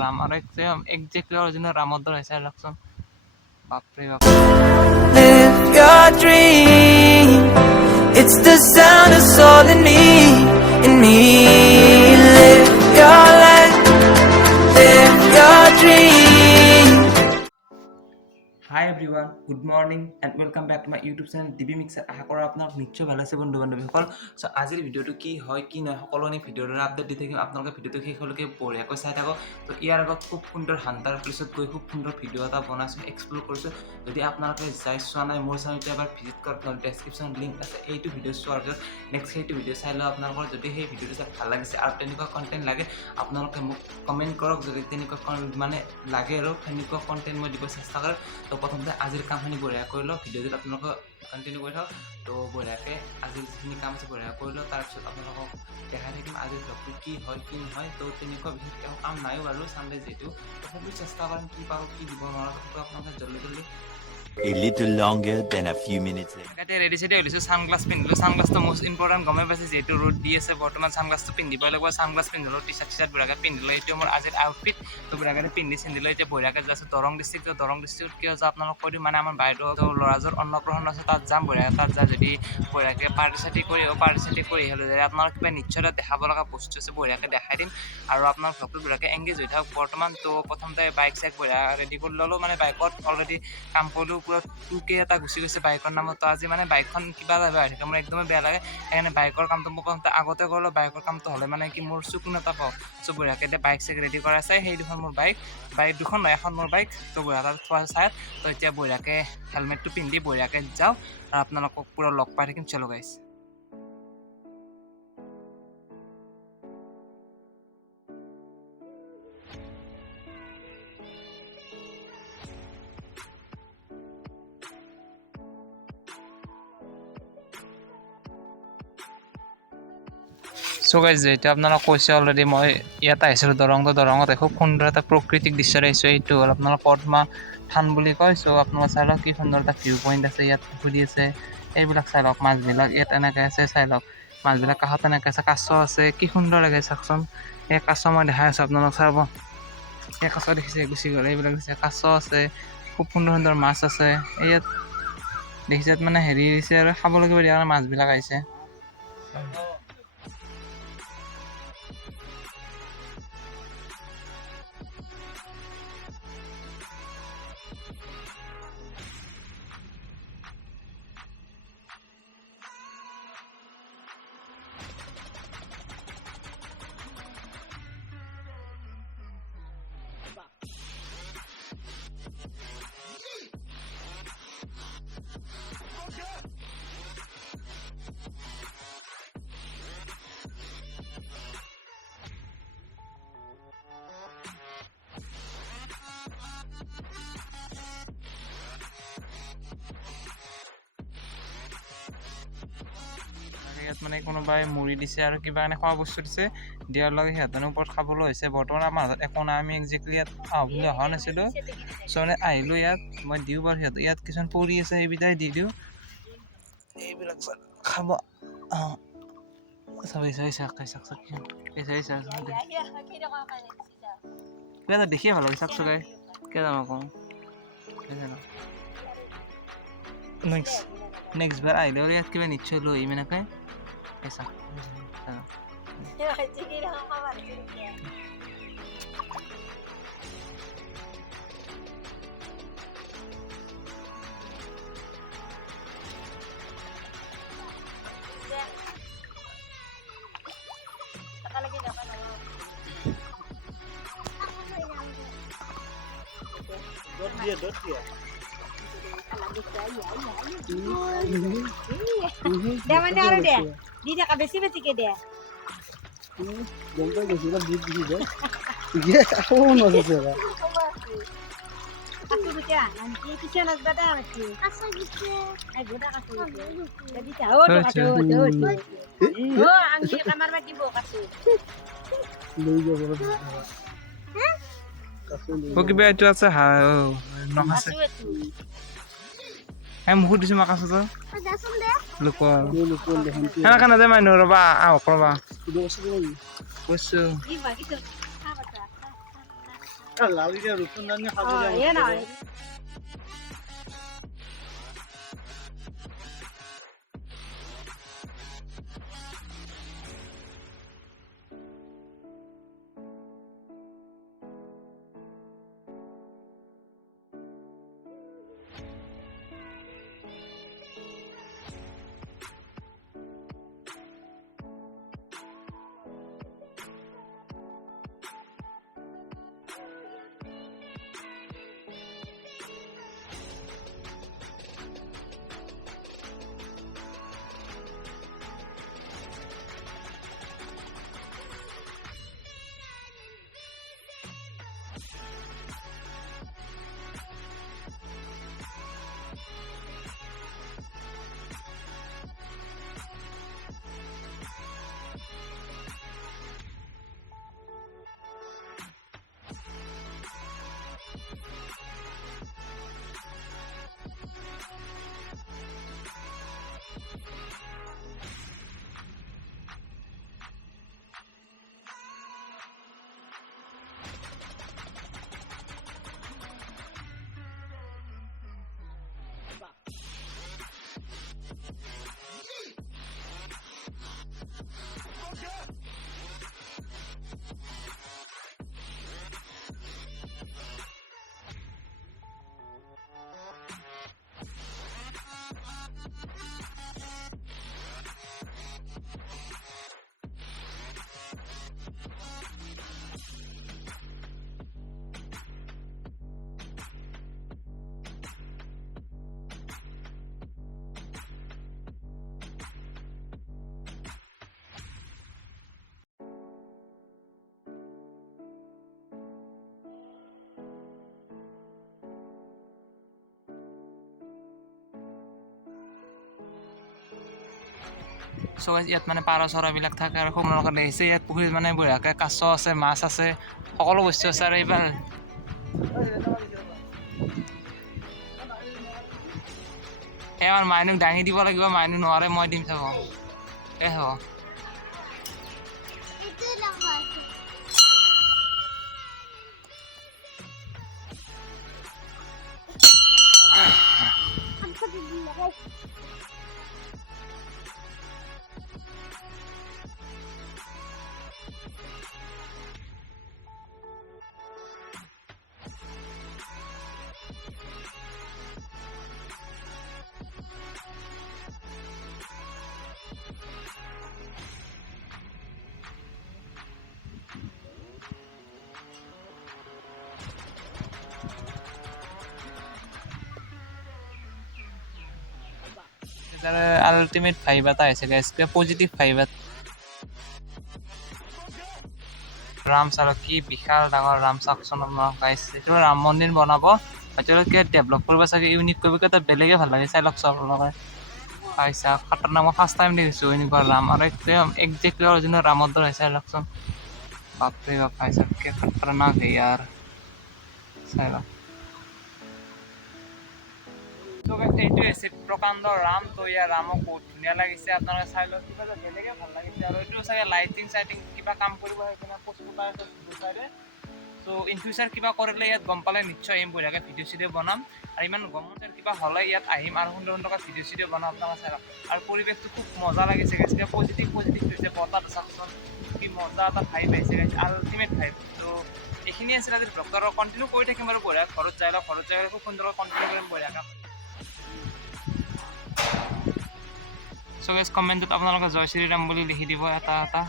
রাম আর exactly original রামর দর হয়েছে লাগছন বাপরে বাপ Live your dream. It's the sound that's all in me, in me. Live your life, live your dream. Hi everyone good morning and welcome back to my YouTube channel DB mixer আশা কৰোঁ আপোনালোক নিশ্চয় ভাল আছে বন্ধু বান্ধৱীসকল চ' আজিৰ ভিডিঅ'টো কি হয় কি নহয় সকলোখিনি ভিডিঅ'ৰ আপডেট দি থাকিম আপোনালোকে ভিডিঅ'টো শেষলৈকে বঢ়িয়াকৈ চাই থাকক তো ইয়াৰ আগত খুব সুন্দৰ হান্তাৰ প্লেচত গৈ খুব সুন্দৰ ভিডিঅ' এটা বনাইছোঁ এক্সপ্ল'ৰ কৰিছোঁ যদি আপোনালোকে যাই চোৱা নাই মোৰ চেনেলটো এবাৰ ভিজিট কৰক নহ'লে ডেছক্ৰিপশ্যনত লিংক আছে এইটো ভিডিঅ' চোৱাৰ পিছত নেক্সট সেইটো ভিডিঅ' চাই লওঁ আপোনালোকৰ যদি সেই ভিডিঅ'টো চাই ভাল লাগিছে আৰু তেনেকুৱা কণ্টেণ্ট লাগে আপোনালোকে মোক কমেণ্ট কৰক যদি তেনেকুৱা মানে লাগে আৰু তেনেকুৱা কণ্টেণ্ট মই দিব চেষ্টা কৰিম তো প্ৰথমতে আজিৰ কামখিনি বঢ়িয়া কৰি লওঁ ভিডিঅ'টোত আপোনালোকক কণ্টিনিউ কৰি থাকক তো বঢ়িয়াকৈ আজিৰ যিখিনি কাম আছে বঢ়িয়া কৰি লওঁ তাৰপিছত আপোনালোকক দেখাই থাকিম আজিৰ ব্লগটো কি হয় কি নহয় তো তেনেকুৱা বিশেষ কাম নাইও বাৰু চানডে যিহেতু তথাপিও চেষ্টা কৰিম কি পাৰোঁ কি দিব নোৱাৰোঁ তো আপোনালোকে জলদি A little longer than a few minutes later. এতিয়া ৰেডি চেডি হৈছোঁ ছানগ্লাছ পিন্ধিলোঁ ছানগ্লাছটো মষ্ট ইম্পৰ্টেণ্ট গমেই পাইছে যিহেতু ৰ'দ দি আছে বৰ্তমান ছানগ্লাছটো পিন্ধিবই লাগিব ছানগ্লাছ পিন্ধিলোঁ টি চাৰ্ট বঢ়িয়াকৈ পিন্ধিলোঁ এইটো মোৰ আজিৰ আউটফিট তো বঢ়িয়াকৈ পিন্ধি চিন্ধিলোঁ এতিয়া বঢ়িয়াকৈ যাইছোঁ দৰং ডিষ্ট্ৰিক্টত কিয় যাওঁ আপোনালোক কৈ দিওঁ মানে আমাৰ বাইদেউ ল'ৰাযোৰ অন্নপ্ৰসন্ন আছে তাত যাম বঢ়িয়াকৈ তাত যাই যদি বঢ়িয়াকৈ পাৰ্টি চাৰ্টি কৰি আহিলোঁ যদি আপোনালোক কিবা নিশ্চয় দেখাব লগা বস্তু আছে বঢ়িয়াকৈ দেখাই দিম আৰু আপোনাৰ ভ্লগটো বঢ়িয়াকৈ এংগেজ হৈ থাকক বৰ্তমান তো প্ৰথমতে বাইক চাইক বঢ়িয়া ৰেডি কৰি ল'লোঁ মানে বাইকত অলৰেডি কাম কৰিলোঁ পুৰা 2K এটা গুচি গৈছে বাইকৰ নামত তো আজি মানে বাইকখন কিবা এটা বেয়া হৈ থাকে মোৰ একদমেই বেয়া লাগে সেইকাৰণে বাইকৰ কামটো মই প্ৰথমতে আগতে কৰিলোঁ বাইকৰ কামটো হ'লে মানে কি মোৰ চকুন এটা পাওঁ চ' বঢ়িয়াকৈ এতিয়া বাইক চাইক ৰেডি কৰা আছে সেই দুখন মোৰ বাইক দুখন নহয় এখন মোৰ বাইক তো বঢ়িয়া তাত থোৱা চাই তো এতিয়া বঢ়িয়াকৈ হেলমেটটো পিন্ধি বঢ়িয়াকৈ যাওঁ আৰু আপোনালোকক পুৰা লগ পাই থাকিম চলো গাইছ চ' গাইজ এতিয়া আপোনালোক কৈছে অলৰেডি মই ইয়াত আহিছিলোঁ দৰঙত খুব সুন্দৰ এটা প্ৰাকৃতিক দৃশ্য আহিছোঁ এইটো হ'ল আপোনালোক পদ্মা থান বুলি কয় চ' আপোনালোক চাই লওক কি সুন্দৰ এটা ভিউ পইণ্ট আছে ইয়াত পুখুৰী আছে এইবিলাক চাই লওক মাছবিলাক ইয়াত এনেকৈ আছে চাই লওক মাছবিলাক কাষত এনেকৈ আছে কাছ আছে কি সুন্দৰ লাগে চাওকচোন এই কাছ মই দেখাই আছোঁ আপোনালোক চাব এই কাছ দেখিছে গুচি গ'ল এইবিলাক দিছে কাছ আছে খুব সুন্দৰ মাছ আছে ইয়াত দেখিছে ইয়াত মানে হেৰি দিছে আৰু খাবলগীয়া দিয়া কাৰণে মাছবিলাক আহিছে ইয়াত মানে কোনোবাই মুড়ি দিছে আৰু কিবা এনে খোৱা বস্তু দিছে দিয়াৰ লগে সিহঁতৰ ওপৰত খাবলৈ হৈছে বৰ্তমান আমাৰ হাতত একো নাই আমি একজেক্টলি ইয়াত বুলি অহা নাছিলোঁ চ' মানে আহিলোঁ ইয়াত মই দিওঁ বাৰু সিহঁতক ইয়াত কিছুমান পৰি আছে সেইবিলাকে দি দিওঁ এইবিলাক খাব কিবা এটা দেখিয়ে ভাল লাগে চাওক চগাই কিয় যাম আকৌ নেক্সট বাৰ আহিলেও ইয়াত কিবা নিশ্চয় লৈ আহিম এনেকৈ চাওক বেছি বেছিকে দে কিবা এইটো আছে হে মুখত দিছোঁ মাক আছোঁ লোকৰ সেনেকৈ নাযায় মানুহ ৰ'বা আহক ৰ'বা কৈছোঁ চ' ইয়াত মানে পাৰ চৰাইবিলাক থাকে আৰু আপোনালোকে দেখিছে ইয়াত পুখুৰীত মানে বঢ়িয়াকৈ কাছ আছে মাছ আছে সকলো বস্তু আছে আৰু এইবাৰ এই আমাৰ মাইনুক দাঙি দিব লাগিব মাইনু নোৱাৰে মই দিম চাব এই হ'ব আল্টিমেট ভাইব এটা আহিছে গাইজ পজিটিভ ভাইব ৰাম চাওক কি বিশাল ডাঙৰ ৰাম চাওকচোন আপোনালোক গাইজ এইটো ৰাম মন্দিৰ বনাব এতিয়ালৈকে ডেভেলপ কৰিব চাগে ইউনিক কৰিব এটা বেলেগে ভাল লাগে চাই লওকচোন আপোনালোকে পাইছা খাতৰনাক মই ফাৰ্ষ্ট টাইম দেখিছোঁ এনেকুৱা ৰাম আৰু একদম একজেক্টলি অৰিজিনেল ৰামৰ দৰে চাই লওকচোন বাপৰে বাপ পাইছা কি খাতৰনাক ইয়াৰ চাই লওক এইটোৱে আছে প্ৰকাণ্ড ৰাম তো ইয়াৰ ৰামক বহুত ধুনীয়া লাগিছে আপোনালোকে চাই লওক কিবা এটা বেলেগে ভাল লাগিছে আৰু এইটো চাগে লাইটিং চাইটিং কিবা কাম কৰিব সেইকাৰণে পোষ্ট ফুটাই আছে চাইডে চ' ইন ফিউচাৰ কিবা কৰিলে ইয়াত গম পালে নিশ্চয় আহিম বঢ়িয়াকৈ ভিডিঅ' চিডিঅ' বনাম আৰু ইমান গম কিবা হ'লে ইয়াত আহিম আৰু সুন্দৰ সুন্দৰকৈ ভিডিঅ' চিডিঅ' বনাম আপোনালোকে চাই লওক আৰু পৰিৱেশটো খুব মজা লাগিছে গাইছে পজিটিভ হৈছে বতাহ চাওকচোন কি মজা এটা ভাইব আহিছে গাইছে আল্টিমেট ভাইব ত' এইখিনি আছিল আজি ব্লগটো আৰু কণ্টিনিউ কৰি থাকিম আৰু বঢ়িয়া ঘৰত যাই লওক ঘৰত যাই খুব সুন্দৰকৈ কণ্টিনিউ কৰিম বঢ়িয়াকৈ চ' গাইজ কমেণ্টত আপোনালোকে জয় শ্ৰীৰাম বুলি লিখি দিব এটা এটা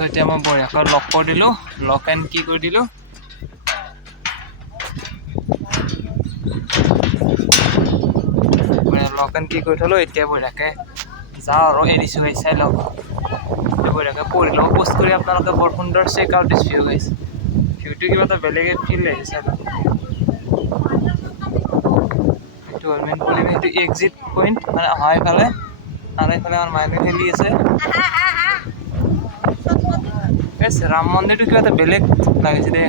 চ' এতিয়া মই বঢ়িয়াকৈ লক কৰি দিলোঁ লক এণ্ড কি কৰি দিলোঁ লক এণ্ড কি কৰি থ'লোঁ এতিয়া বঢ়িয়াকৈ যাওঁ আৰু এৰিছোঁ গাইছ চাই লওক বঢ়িয়াকৈ পঢ়ি লওঁ পষ্ট কৰি আপোনালোকে বৰ সুন্দৰ চেক আউট দিছ ভিউ গাইছ ভিউটো কিবা এটা বেলেগে ফিল লাগিছে চাই লওক এইটো হ'ল মেইন পৰিৱেশ সেইটো এক্সিট পইণ্ট মানে অহা এইফালে আৰু এইফালে আমাৰ মানুহ খেলি আছে ৰাম মন্দিৰটো কিবা এটা বেলেগ লাগিছে দেই